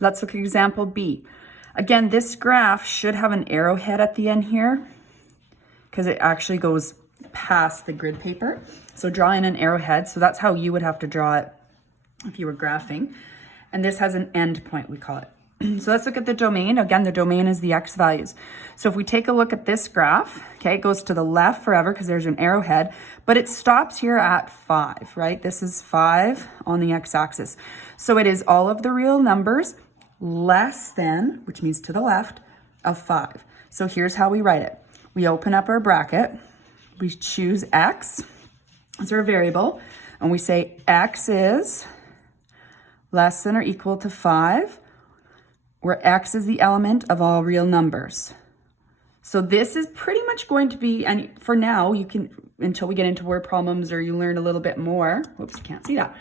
Let's look at example B. Again, this graph should have an arrowhead at the end here because it actually goes past the grid paper. So draw in an arrowhead. So that's how you would have to draw it if you were graphing. And this has an end point, we call it. So let's look at the domain. Again, the domain is the X values. So if we take a look at this graph, okay, it goes to the left forever because there's an arrowhead, but it stops here at 5, right? This is 5 on the X axis. So it is all of the real numbers less than, which means to the left, of 5. So here's how we write it. We open up our bracket, we choose X as our variable, and we say X is less than or equal to 5, where X is the element of all real numbers. So this is pretty much going to be, and for now, you can, until we get into word problems or you learn a little bit more, whoops, you can't see that.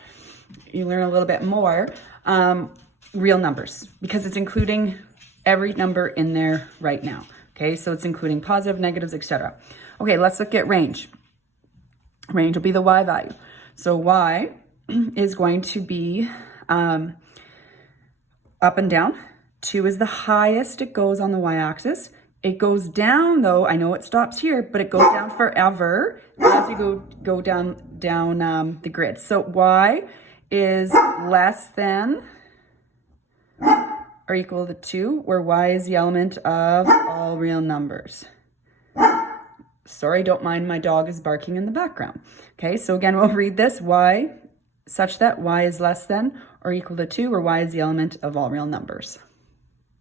You learn a little bit more, real numbers, because it's including every number in there right now. Okay, so it's including positive, negatives, etc. Okay, let's look at range. Range will be the Y value. So Y is going to be up and down. 2 is the highest it goes on the Y-axis. It goes down though, I know it stops here, but it goes down forever as you go down the grid. So Y is less than or equal to 2, where Y is the element of all real numbers. Sorry, don't mind, my dog is barking in the background. Okay, so again, we'll read this. Y such that Y is less than or equal to 2, where Y is the element of all real numbers.